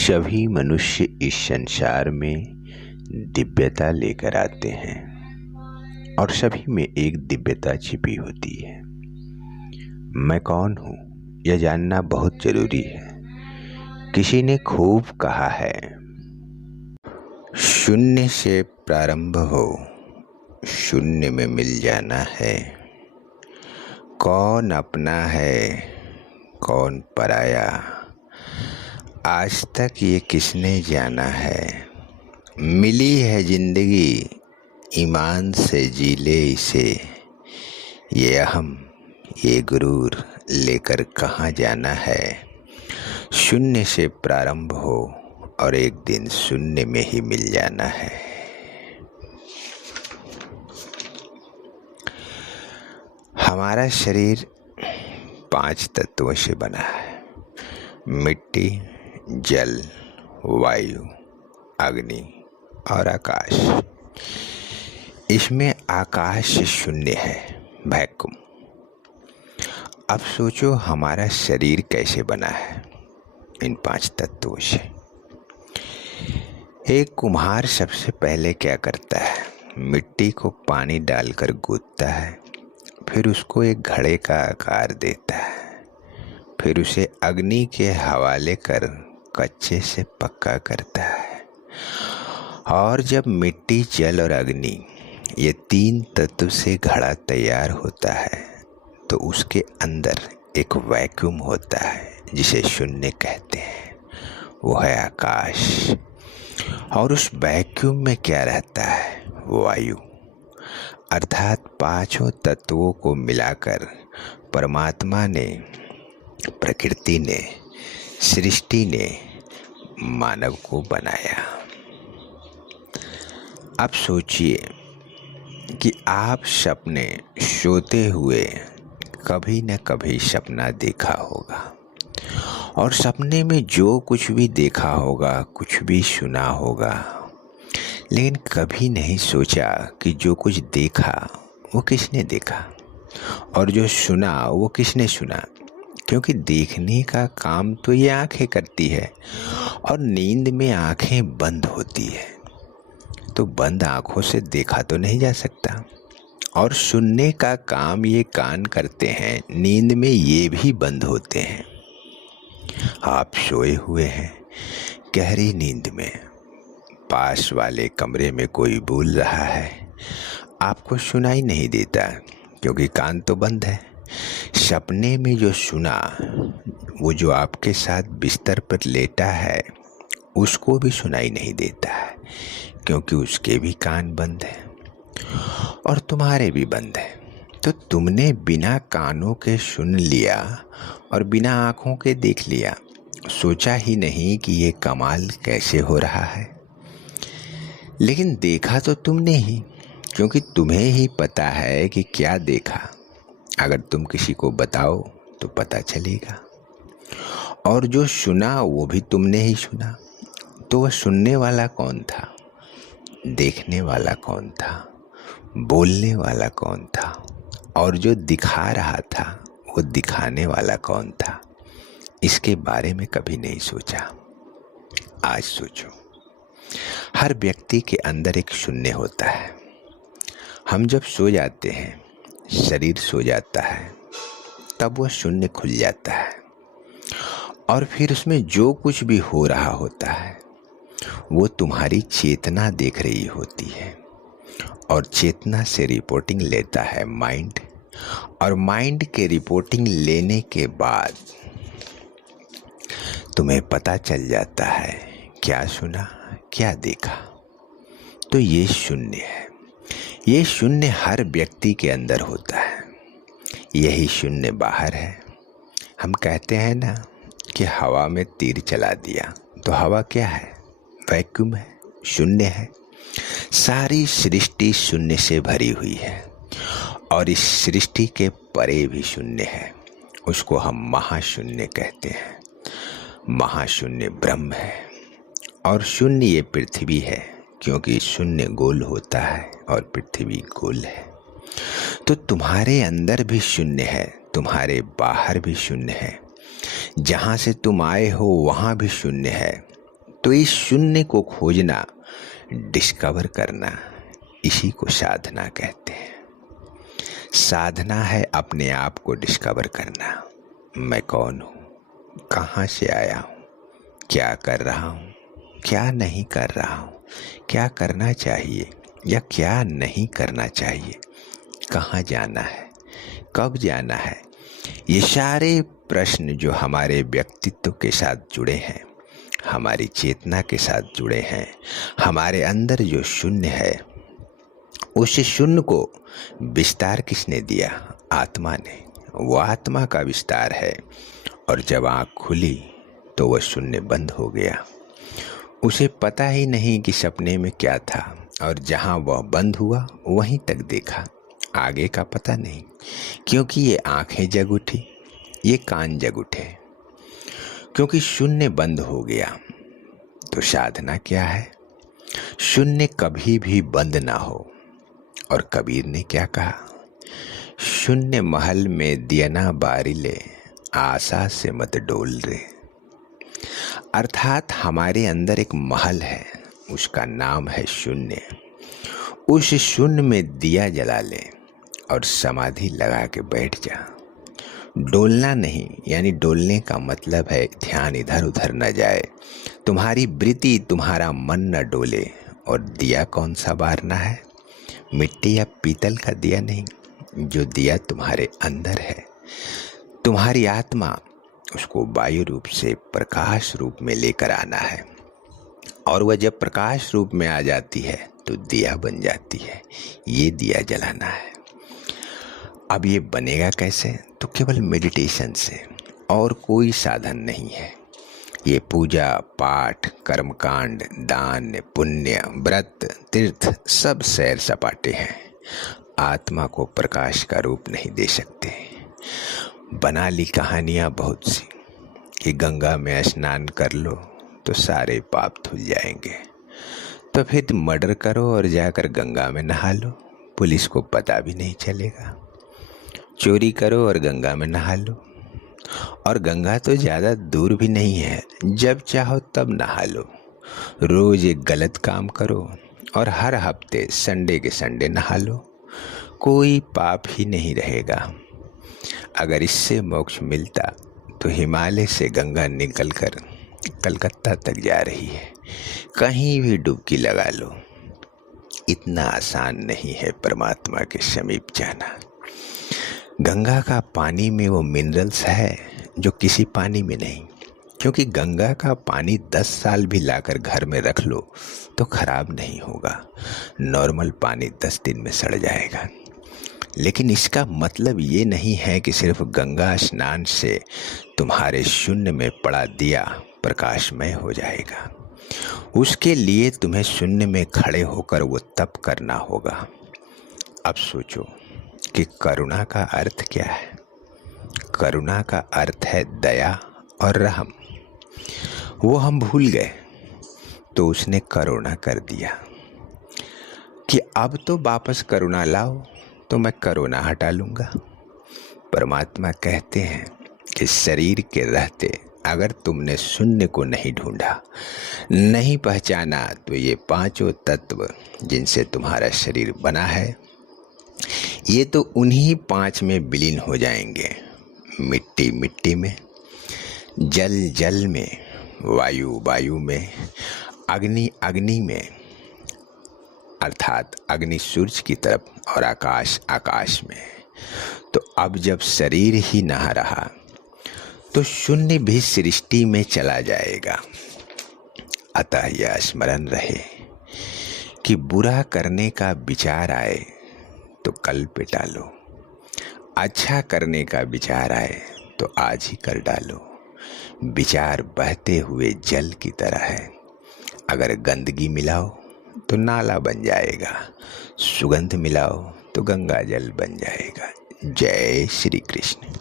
सभी मनुष्य इस संसार में दिव्यता लेकर आते हैं और सभी में एक दिव्यता छिपी होती है। मैं कौन हूँ यह जानना बहुत जरूरी है। किसी ने खूब कहा है, शून्य से प्रारंभ हो, शून्य में मिल जाना है। कौन अपना है, कौन पराया, आज तक ये किसने जाना है। मिली है जिंदगी, ईमान से जी ले इसे। ये अहम, ये गुरूर लेकर कहाँ जाना है। शून्य से प्रारंभ हो और एक दिन शून्य में ही मिल जाना है। हमारा शरीर 5 तत्वों से बना है। मिट्टी, जल, वायु, अग्नि और आकाश। इसमें आकाश शून्य है, वैक्यूम। अब सोचो हमारा शरीर कैसे बना है, इन 5 तत्वों से। एक कुम्हार सबसे पहले क्या करता है, मिट्टी को पानी डालकर गूंथता है, फिर उसको एक घड़े का आकार देता है, फिर उसे अग्नि के हवाले कर कच्चे से पक्का करता है। और जब मिट्टी, जल और अग्नि ये 3 तत्व से घड़ा तैयार होता है तो उसके अंदर एक वैक्यूम होता है जिसे शून्य कहते हैं, वो है आकाश। और उस वैक्यूम में क्या रहता है, वायु। अर्थात 5 तत्वों को मिलाकर परमात्मा ने, प्रकृति ने, सृष्टि ने मानव को बनाया। अब सोचिए कि आप सपने सोते हुए कभी न कभी सपना देखा होगा और सपने में जो कुछ भी देखा होगा, कुछ भी सुना होगा, लेकिन कभी नहीं सोचा कि जो कुछ देखा वो किसने देखा और जो सुना वो किसने सुना। क्योंकि देखने का काम तो ये आंखें करती है और नींद में आंखें बंद होती है, तो बंद आंखों से देखा तो नहीं जा सकता। और सुनने का काम ये कान करते हैं, नींद में ये भी बंद होते हैं। आप सोए हुए हैं गहरी नींद में, पास वाले कमरे में कोई बोल रहा है, आपको सुनाई नहीं देता क्योंकि कान तो बंद है। सपने में जो सुना, वो जो आपके साथ बिस्तर पर लेटा है उसको भी सुनाई नहीं देता है क्योंकि उसके भी कान बंद है और तुम्हारे भी बंद है। तो तुमने बिना कानों के सुन लिया और बिना आँखों के देख लिया, सोचा ही नहीं कि ये कमाल कैसे हो रहा है। लेकिन देखा तो तुमने ही, क्योंकि तुम्हें ही पता है कि क्या देखा। अगर तुम किसी को बताओ तो पता चलेगा। और जो सुना वो भी तुमने ही सुना। तो वह सुनने वाला कौन था, देखने वाला कौन था, बोलने वाला कौन था, और जो दिखा रहा था वो दिखाने वाला कौन था, इसके बारे में कभी नहीं सोचा। आज सोचो। हर व्यक्ति के अंदर एक शून्य होता है। हम जब सो जाते हैं, शरीर सो जाता है, तब वो शून्य खुल जाता है और फिर उसमें जो कुछ भी हो रहा होता है वो तुम्हारी चेतना देख रही होती है और चेतना से रिपोर्टिंग लेता है माइंड। और माइंड के रिपोर्टिंग लेने के बाद तुम्हें पता चल जाता है क्या सुना, क्या देखा। तो ये शून्य है। ये शून्य हर व्यक्ति के अंदर होता है। यही शून्य बाहर है। हम कहते हैं ना कि हवा में तीर चला दिया, तो हवा क्या है, वैक्यूम है, शून्य है। सारी सृष्टि शून्य से भरी हुई है और इस सृष्टि के परे भी शून्य है। उसको हम महाशून्य कहते हैं। महाशून्य ब्रह्म है और शून्य ये पृथ्वी है, क्योंकि शून्य गोल होता है और पृथ्वी गोल है। तो तुम्हारे अंदर भी शून्य है, तुम्हारे बाहर भी शून्य है। जहाँ से तुम आए हो वहाँ भी शून्य है तो इस शून्य को खोजना, डिस्कवर करना, इसी को साधना कहते हैं। साधना है अपने आप को डिस्कवर करना। मैं कौन हूँ, कहाँ से आया हूँ, क्या कर रहा हूँ, क्या नहीं कर रहा हूँ, क्या करना चाहिए या क्या नहीं करना चाहिए, कहाँ जाना है, कब जाना है। ये सारे प्रश्न जो हमारे व्यक्तित्व के साथ जुड़े हैं, हमारी चेतना के साथ जुड़े हैं, हमारे अंदर जो शून्य है, उस शून्य को विस्तार किसने दिया? आत्मा ने। वो आत्मा का विस्तार है। और जब आँख खुली तो वह शून्य बंद हो गया। उसे पता ही नहीं कि सपने में क्या था, और जहाँ वह बंद हुआ वहीं तक देखा, आगे का पता नहीं। क्योंकि ये आँखें जग उठी, ये कान जग उठे, क्योंकि शून्य बंद हो गया। तो साधना क्या है? शून्य कभी भी बंद ना हो। और कबीर ने क्या कहा? शून्य महल में दियना बारी ले, आशा से मत डोल रे। अर्थात हमारे अंदर एक महल है, उसका नाम है शून्य। उस शून्य में दिया जला ले और समाधि लगा के बैठ जा। डोलना नहीं, यानी डोलने का मतलब है ध्यान इधर उधर न जाए, तुम्हारी वृत्ति, तुम्हारा मन न डोले। और दिया कौन सा बारना है? मिट्टी या पीतल का दिया नहीं, जो दिया तुम्हारे अंदर है, तुम्हारी आत्मा, उसको वायु रूप से प्रकाश रूप में लेकर आना है। और वह जब प्रकाश रूप में आ जाती है तो दिया बन जाती है। ये दिया जलाना है। अब ये बनेगा कैसे? तो केवल मेडिटेशन से, और कोई साधन नहीं है। ये पूजा पाठ, कर्मकांड, दान, पुण्य, व्रत, तीर्थ सब सैर सपाटे हैं, आत्मा को प्रकाश का रूप नहीं दे सकते। बना ली कहानियाँ बहुत सी कि गंगा में स्नान कर लो तो सारे पाप धुल जाएंगे। तो फिर मर्डर करो और जाकर गंगा में नहा लो, पुलिस को पता भी नहीं चलेगा। चोरी करो और गंगा में नहा लो, और गंगा तो ज़्यादा दूर भी नहीं है, जब चाहो तब नहा लो। रोज़ एक गलत काम करो और हर हफ्ते संडे के संडे नहा लो, कोई पाप ही नहीं रहेगा। अगर इससे मोक्ष मिलता तो हिमालय से गंगा निकलकर कलकत्ता तक जा रही है, कहीं भी डुबकी लगा लो। इतना आसान नहीं है परमात्मा के समीप जाना। गंगा का पानी में वो मिनरल्स है जो किसी पानी में नहीं, क्योंकि गंगा का पानी 10 साल भी लाकर घर में रख लो तो खराब नहीं होगा, नॉर्मल पानी 10 दिन में सड़ जाएगा। लेकिन इसका मतलब ये नहीं है कि सिर्फ गंगा स्नान से तुम्हारे शून्य में पड़ा दिया प्रकाशमय हो जाएगा। उसके लिए तुम्हें शून्य में खड़े होकर वो तप करना होगा। अब सोचो कि करुणा का अर्थ क्या है? करुणा का अर्थ है दया और रहम। वो हम भूल गए तो उसने करुणा कर दिया कि अब तो वापस करुणा लाओ तो मैं करुणा हटा लूँगा। परमात्मा कहते हैं कि शरीर के रहते अगर तुमने शून्य को नहीं ढूंढा, नहीं पहचाना, तो ये 5 तत्व जिनसे तुम्हारा शरीर बना है, ये तो उन्हीं 5 में विलीन हो जाएंगे। मिट्टी मिट्टी में, जल जल में, वायु वायु में, अग्नि अग्नि में, अर्थात अग्नि सूर्य की तरफ और आकाश आकाश में। तो अब जब शरीर ही ना रहा तो शून्य भी सृष्टि में चला जाएगा। अतः यह स्मरण रहे कि बुरा करने का विचार आए तो कल पे टालो, अच्छा करने का विचार आए तो आज ही कर डालो। विचार बहते हुए जल की तरह है, अगर गंदगी मिलाओ तो नाला बन जाएगा, सुगंध मिलाओ तो गंगा जल बन जाएगा। जय श्री कृष्ण।